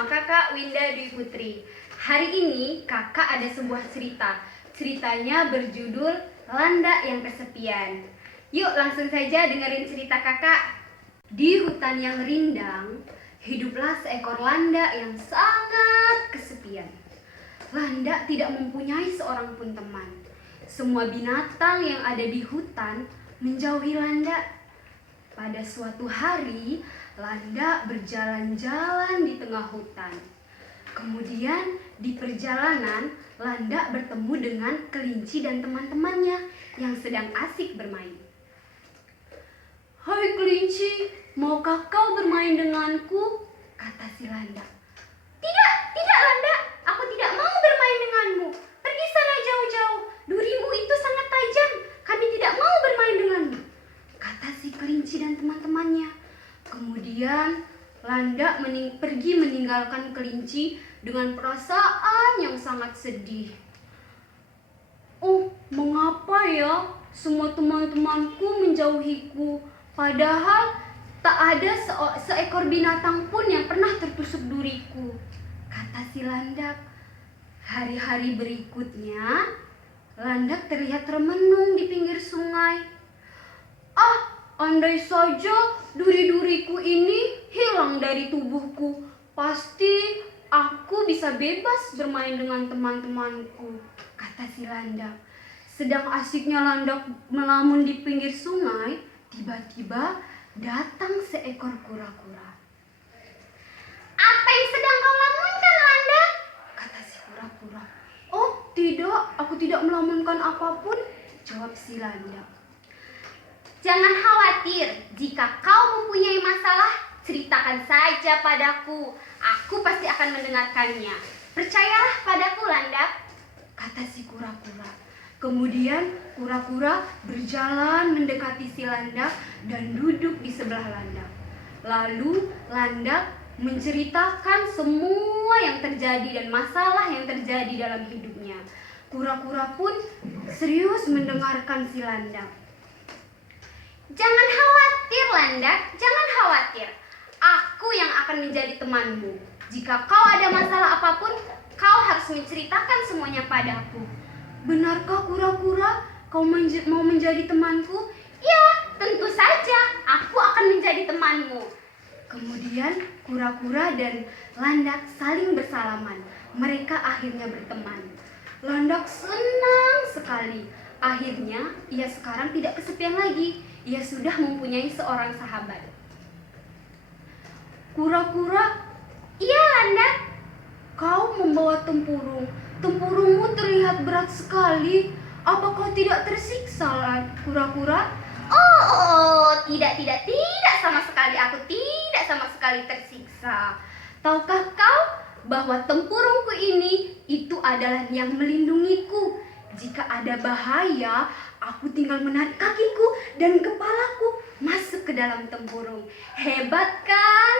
bersama kakak Winda Dwi Putri. Hari ini kakak ada sebuah cerita. Ceritanya berjudul Landak yang Kesepian. Yuk langsung saja dengerin cerita kakak. Di hutan yang rindang, hiduplah seekor landak yang sangat kesepian. Landak tidak mempunyai seorang pun teman. Semua binatang yang ada di hutan menjauhi landak. Pada suatu hari, landak berjalan-jalan di tengah hutan. Kemudian di perjalanan, landak bertemu dengan kelinci dan teman-temannya yang sedang asik bermain. "Hai kelinci, maukah kau bermain denganku?" kata si landak. Tidak landak, aku tidak mau bermain denganmu. Pergi sana jauh-jauh, durimu itu sangat tajam, kami tidak mau bermain denganmu, kata si kelinci dan teman-temannya. Kemudian landak pergi meninggalkan kelinci dengan perasaan yang sangat sedih. "Oh, mengapa ya semua teman-temanku menjauhiku? Padahal tak ada seekor binatang pun yang pernah tertusuk duriku," kata si landak. Hari-hari berikutnya, landak terlihat termenung di pinggir sungai. Andai saja duri-duriku ini hilang dari tubuhku, pasti aku bisa bebas bermain dengan teman-temanku, kata si landak. Sedang asiknya landak melamun di pinggir sungai, tiba-tiba datang seekor kura-kura. "Apa yang sedang kau lamunkan, landak?" kata si kura-kura. "Oh, tidak, aku tidak melamunkan apapun," jawab si landak. "Jangan khawatir, jika kau mempunyai masalah, ceritakan saja padaku. Aku pasti akan mendengarkannya. Percayalah padaku, landak," kata si kura-kura. Kemudian kura-kura berjalan mendekati si landak dan duduk di sebelah landak. Lalu landak menceritakan semua yang terjadi dan masalah yang terjadi dalam hidupnya. Kura-kura pun serius mendengarkan si landak. "Jangan khawatir, landak, jangan khawatir. Aku yang akan menjadi temanmu. Jika kau ada masalah apapun, kau harus menceritakan semuanya padaku." "Benarkah kura-kura kau mau menjadi temanku?" "Ya, tentu saja, aku akan menjadi temanmu." Kemudian kura-kura dan landak saling bersalaman. Mereka akhirnya berteman. Landak senang sekali. Akhirnya ia sekarang tidak kesepian lagi. Ia sudah mempunyai seorang sahabat. "Kura-kura, iya landak, kau membawa tempurung. Tempurungmu terlihat berat sekali. Apa kau tidak tersiksa, kura-kura?" Oh, tidak, sama sekali. Aku tidak sama sekali tersiksa. Tahukah kau bahwa tempurungku ini itu adalah yang melindungiku. Jika ada bahaya, aku tinggal menarik kakiku dan kepalaku masuk ke dalam tempurung. Hebat kan?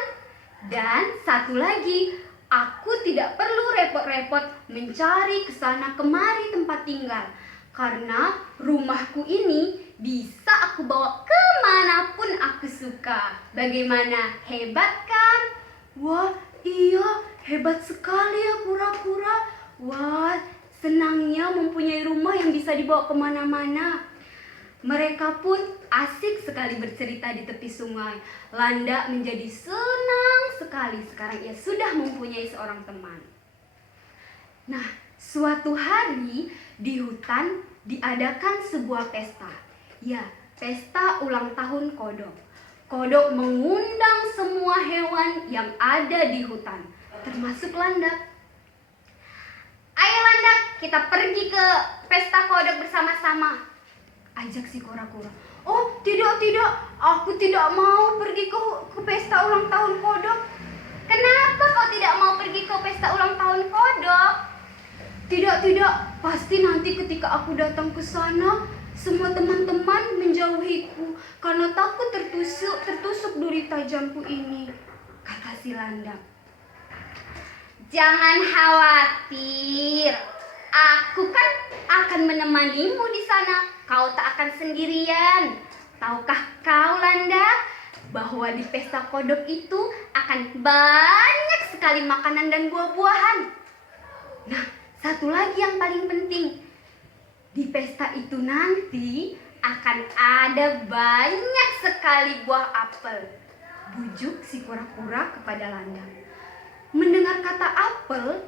Dan satu lagi, aku tidak perlu repot-repot mencari kesana kemari tempat tinggal. Karena rumahku ini bisa aku bawa kemanapun aku suka. Bagaimana? Hebat kan? Wah, iya, hebat sekali ya kura-kura. Wah, senangnya mempunyai rumah yang bisa dibawa kemana-mana. Mereka pun asik sekali bercerita di tepi sungai. Landak menjadi senang sekali. Sekarang ia sudah mempunyai seorang teman. Nah, suatu hari di hutan diadakan sebuah pesta. Ya, pesta ulang tahun kodok. Kodok mengundang semua hewan yang ada di hutan, termasuk landak. "Ayo landak, kita pergi ke pesta kodok bersama-sama," ajak si kura-kura. "Oh, tidak, aku tidak mau pergi ke pesta ulang tahun kodok." "Kenapa kau tidak mau pergi ke pesta ulang tahun kodok?" Tidak, pasti nanti ketika aku datang ke sana, semua teman-teman menjauhiku karena takut tertusuk duri tajamku ini, kata si landak. "Jangan khawatir, aku kan akan menemanimu di sana. Kau tak akan sendirian. Tahukah kau, landak, bahwa di pesta kodok itu akan banyak sekali makanan dan buah-buahan. Nah, satu lagi yang paling penting, di pesta itu nanti akan ada banyak sekali buah apel. Bujuk si kura-kura kepada Landak. Mendengar kata apel,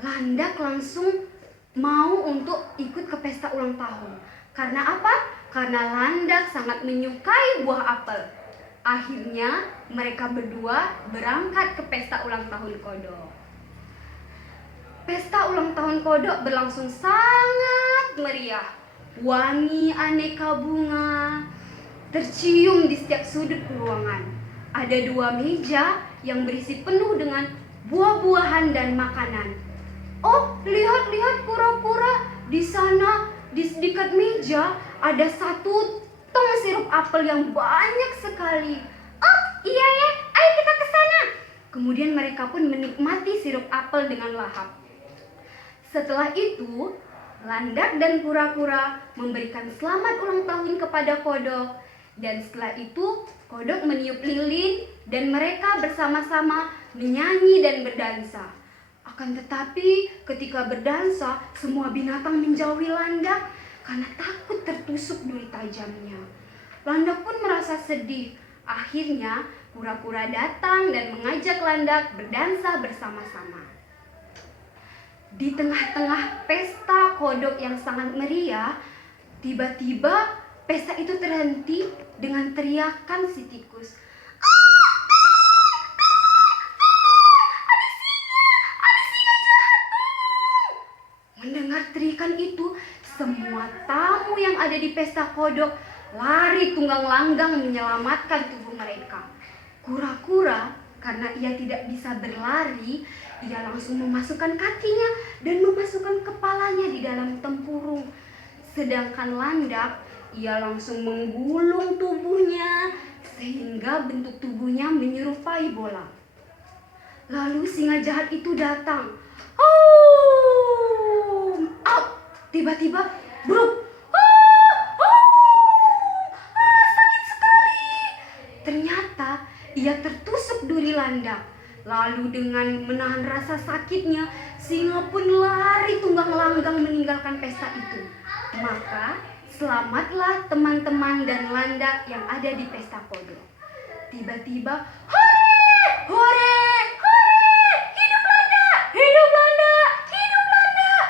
Landak langsung mau untuk ikut ke pesta ulang tahun. Karena apa? Karena Landak sangat menyukai buah apel. Akhirnya mereka berdua berangkat ke pesta ulang tahun kodok. Pesta ulang tahun kodok berlangsung sangat meriah. Wangi aneka bunga tercium di setiap sudut ruangan. Ada 2 meja yang berisi penuh dengan buah-buahan dan makanan. Oh, lihat-lihat kura-kura, di sana di dekat meja ada 1 tong sirup apel yang banyak sekali. Oh, iya ya, ayo kita ke sana. Kemudian mereka pun menikmati sirup apel dengan lahap. Setelah itu, Landak dan kura-kura memberikan selamat ulang tahun kepada kodok. Dan setelah itu, kodok meniup lilin dan mereka bersama-sama menyanyi dan berdansa. Akan tetapi ketika berdansa, semua binatang menjauhi Landak karena takut tertusuk duri tajamnya. Landak pun merasa sedih. Akhirnya kura-kura datang dan mengajak Landak berdansa bersama-sama. Di tengah-tengah pesta kodok yang sangat meriah, tiba-tiba pesta itu terhenti dengan teriakan si tikus. Mendengar teriakan itu, semua tamu yang ada di pesta kodok lari tunggang langgang menyelamatkan tubuh mereka. Kura-kura, karena ia tidak bisa berlari, ia langsung memasukkan kakinya dan memasukkan kepalanya di dalam tempurung. Sedangkan Landak, ia langsung menggulung tubuhnya sehingga bentuk tubuhnya menyerupai bola. Lalu singa jahat itu datang. Tiba-tiba, bruk. Sakit sekali. Ternyata ia tertusuk duri Landak. Lalu dengan menahan rasa sakitnya, singa pun lari tunggang langgang meninggalkan pesta itu. Maka selamatlah teman-teman dan Landak yang ada di pesta kodok. Tiba-tiba, hore, hore, hore, hidup Landak, hidup Landak, hidup Landak,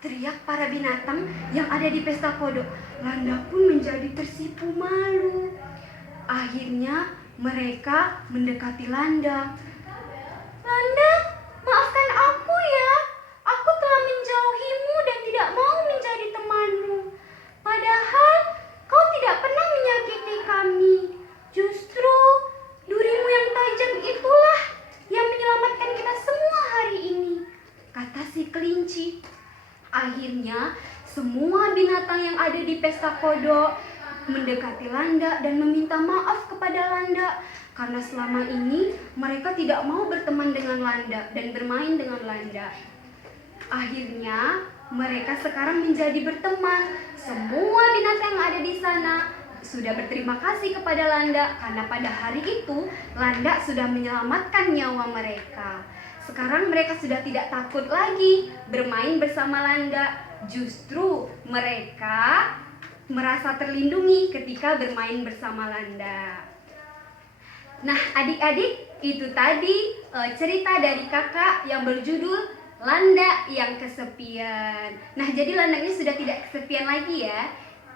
teriak para binatang yang ada di pesta kodok. Landak pun menjadi tersipu malu. Akhirnya mereka mendekati Landak. Landak, maafkan aku ya. Aku telah menjauhimu dan tidak mau menjadi temanmu. Padahal kau tidak pernah menyakiti kami. Justru durimu yang tajam itulah yang menyelamatkan kita semua hari ini, kata si kelinci. Akhirnya semua binatang yang ada di pesta kodok mendekati Landak dan meminta maaf kepada Landak karena selama ini mereka tidak mau berteman dengan Landak dan bermain dengan Landak. Akhirnya mereka sekarang menjadi berteman. Semua binatang yang ada di sana sudah berterima kasih kepada Landak karena pada hari itu Landak sudah menyelamatkan nyawa mereka. Sekarang mereka sudah tidak takut lagi bermain bersama Landak. Justru mereka merasa terlindungi ketika bermain bersama Landak. Nah, adik-adik, itu tadi cerita dari kakak yang berjudul Landak yang Kesepian. Nah, jadi Landaknya sudah tidak kesepian lagi ya.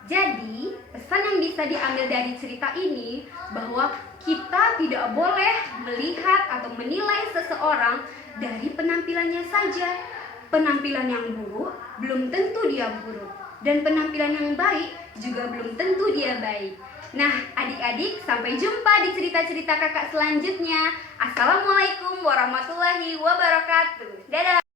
Jadi, pesan yang bisa diambil dari cerita ini bahwa kita tidak boleh melihat atau menilai seseorang dari penampilannya saja. Penampilan yang buruk belum tentu dia buruk, dan penampilan yang baik juga belum tentu dia baik. Nah, adik-adik, sampai jumpa di cerita-cerita kakak selanjutnya. Assalamualaikum warahmatullahi wabarakatuh. Dadah.